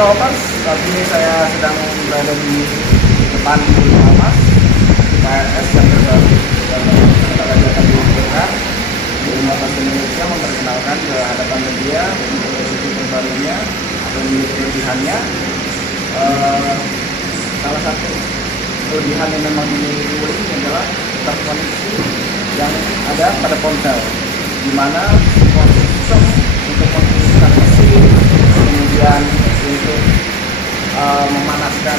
Thomas, saat ini saya sedang berada di depan Wuling Almas KRS yang terbaru yang akan diluncurkan di Motor Indonesia, memperkenalkan ke hadapan media untuk review terbarunya atau kelebihannya. Salah satu kelebihan yang memang dimiliki Wuling adalah interkoneksi yang ada pada ponsel, di mana semua sistem untuk memfungsikan mesin, kemudian untuk memanaskan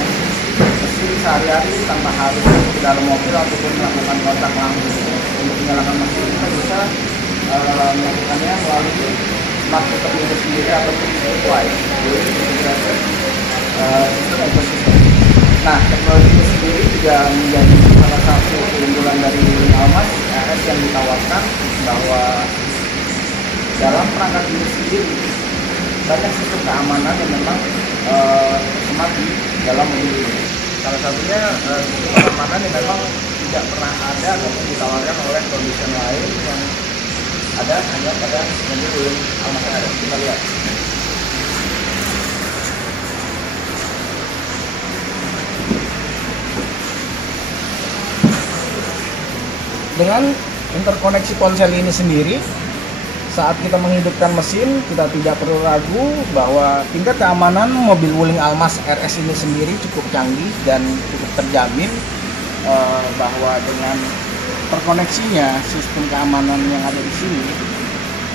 mesin sehari-hari tanpa harus masuk ke dalam mobil ataupun melakukan kontak langsung. Untuk menyalakan mesin kita bisa melakukannya melalui smart meter itu sendiri ataupun Wi-Fi. Nah, teknologi itu sendiri juga menjadi salah satu keunggulan dari Wuling Almas RS yang ditawarkan, bahwa dalam perangkat ini sendiri banyak sistem keamanan yang memang tersemat di dalam mobil ini. Salah satunya sistem keamanan yang memang tidak pernah ada ataupun ditawarkan oleh produsen lain yang ada hanya pada mobil Wuling Almas RS. Kita lihat. Dengan interkoneksi ponsel ini sendiri, saat kita menghidupkan mesin, kita tidak perlu ragu bahwa tingkat keamanan mobil Wuling Almas RS ini sendiri cukup canggih dan cukup terjamin, bahwa dengan terkoneksinya sistem keamanan yang ada di sini,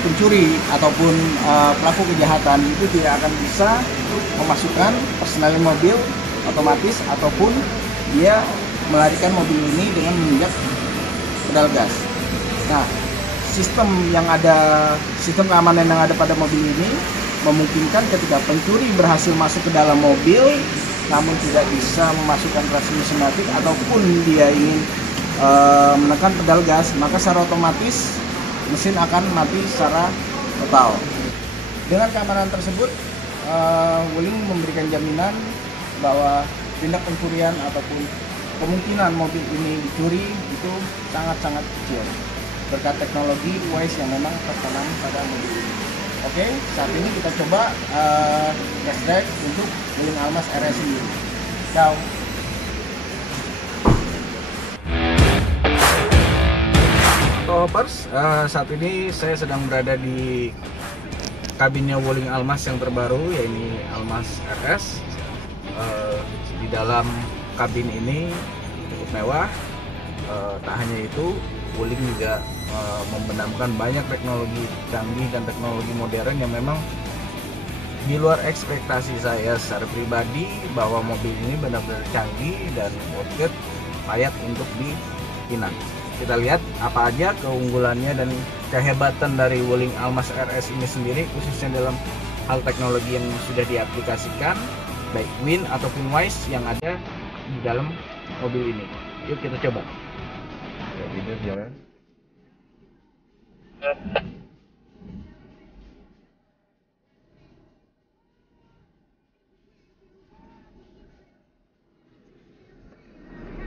pencuri ataupun pelaku kejahatan itu tidak akan bisa memasukkan personel mobil otomatis ataupun dia melarikan mobil ini dengan menginjak pedal gas. Nah, sistem keamanan yang ada pada mobil ini memungkinkan ketika pencuri berhasil masuk ke dalam mobil namun tidak bisa memasukkan transmisi matic ataupun dia ingin menekan pedal gas, maka secara otomatis mesin akan mati secara total. Dengan keamanan tersebut, Wuling memberikan jaminan bahwa tindak pencurian ataupun kemungkinan mobil ini dicuri itu sangat-sangat kecil berkat teknologi Waze yang memang tertanam pada mobil ini. Oke, saat ini kita coba test drive untuk Wuling Almas RS ini. Ciao. Hoppers, saat ini saya sedang berada di kabinnya Wuling Almas yang terbaru, yaitu Almas RS. Di dalam kabin ini cukup mewah. Tak hanya itu, Wuling juga membenamkan banyak teknologi canggih dan teknologi modern yang memang di luar ekspektasi saya secara pribadi, bahwa mobil ini benar-benar canggih dan worth it, layak untuk dipinang. Kita lihat apa aja keunggulannya dan kehebatan dari Wuling Almas RS ini sendiri, khususnya dalam hal teknologi yang sudah diaplikasikan, baik Win ataupun Wise yang ada di dalam mobil ini. Yuk kita coba. Jalan.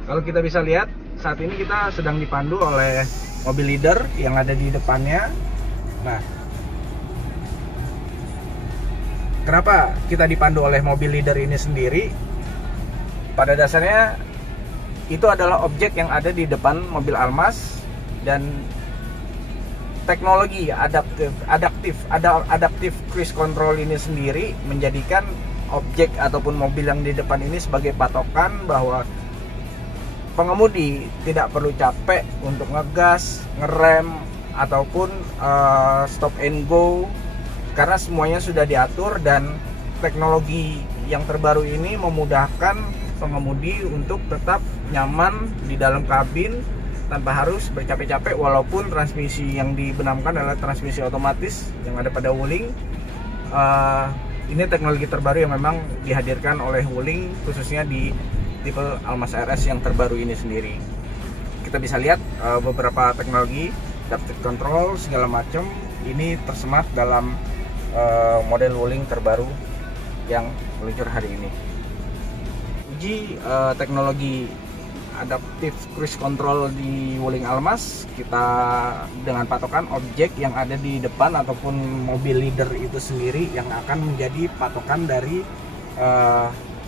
Kalau kita bisa lihat, saat ini kita sedang dipandu oleh mobil leader yang ada di depannya. Nah, kenapa kita dipandu oleh mobil leader ini sendiri? Pada dasarnya itu adalah objek yang ada di depan mobil Almas, dan teknologi adaptif cruise control ini sendiri menjadikan objek ataupun mobil yang di depan ini sebagai patokan bahwa pengemudi tidak perlu capek untuk ngegas, ngerem ataupun stop and go, karena semuanya sudah diatur, dan teknologi yang terbaru ini memudahkan pengemudi untuk tetap nyaman di dalam kabin tanpa harus bercapek-capek, walaupun transmisi yang dibenamkan adalah transmisi otomatis yang ada pada Wuling. Ini teknologi terbaru yang memang dihadirkan oleh Wuling, khususnya di tipe Almas RS yang terbaru ini sendiri. Kita bisa lihat beberapa teknologi adaptive control segala macam ini tersemat dalam model Wuling terbaru yang meluncur hari ini. Uji teknologi adaptive cruise control di Wuling Almas, kita dengan patokan objek yang ada di depan ataupun mobil leader itu sendiri yang akan menjadi patokan dari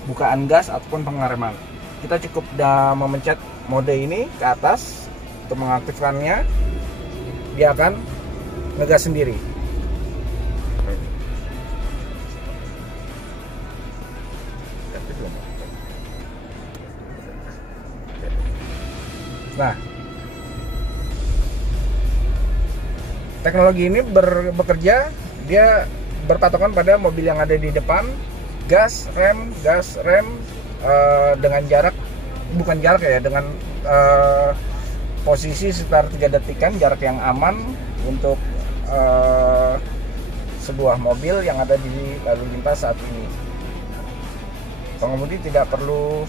bukaan gas ataupun pengereman. Kita cukup memencet mode ini ke atas untuk mengaktifkannya, dia akan ngegas sendiri. Nah, teknologi ini bekerja, dia berpatokan pada mobil yang ada di depan, gas rem dengan jarak, bukan jarak ya, dengan posisi sekitar 3 detikan, jarak yang aman untuk sebuah mobil yang ada di lalu lintas saat ini. Pengemudi tidak perlu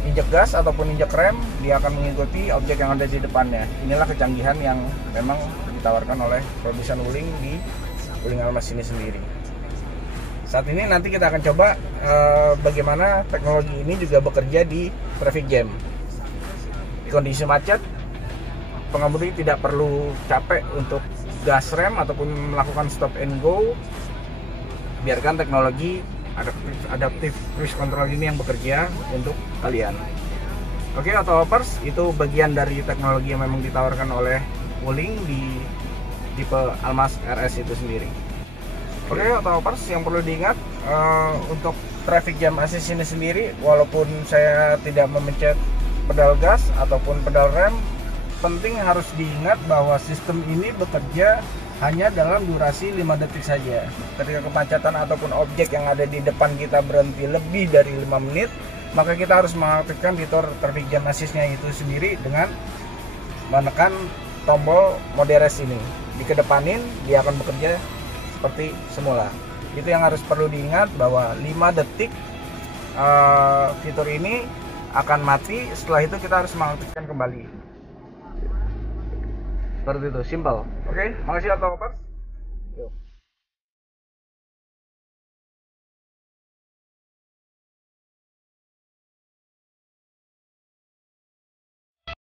injek gas ataupun injek rem, dia akan mengikuti objek yang ada di depannya. Inilah kecanggihan yang memang ditawarkan oleh produsen Wuling di Wuling Almas ini sendiri. Saat ini nanti kita akan coba bagaimana teknologi ini juga bekerja di traffic jam. Di kondisi macet, pengemudi tidak perlu capek untuk gas rem ataupun melakukan stop and go. Biarkan teknologi adaptive cruise control ini yang bekerja untuk kalian. Oke, Auto Hoppers, itu bagian dari teknologi yang memang ditawarkan oleh Wuling di tipe Almas RS itu sendiri. Oke, Auto Hoppers, yang perlu diingat untuk traffic jam assist ini sendiri, walaupun saya tidak memencet pedal gas ataupun pedal rem, penting harus diingat bahwa sistem ini bekerja hanya dalam durasi 5 detik saja. Ketika kemacetan ataupun objek yang ada di depan kita berhenti lebih dari 5 menit, maka kita harus mengaktifkan fitur traffic jam assist-nya itu sendiri dengan menekan tombol mode rest ini. Dikedepanin, dia akan bekerja seperti semula. Itu yang harus perlu diingat, bahwa 5 detik fitur ini akan mati. Setelah itu kita harus mengaktifkan kembali. Seperti itu, simple. Oke, makasih Auto Hoppers. Yuk.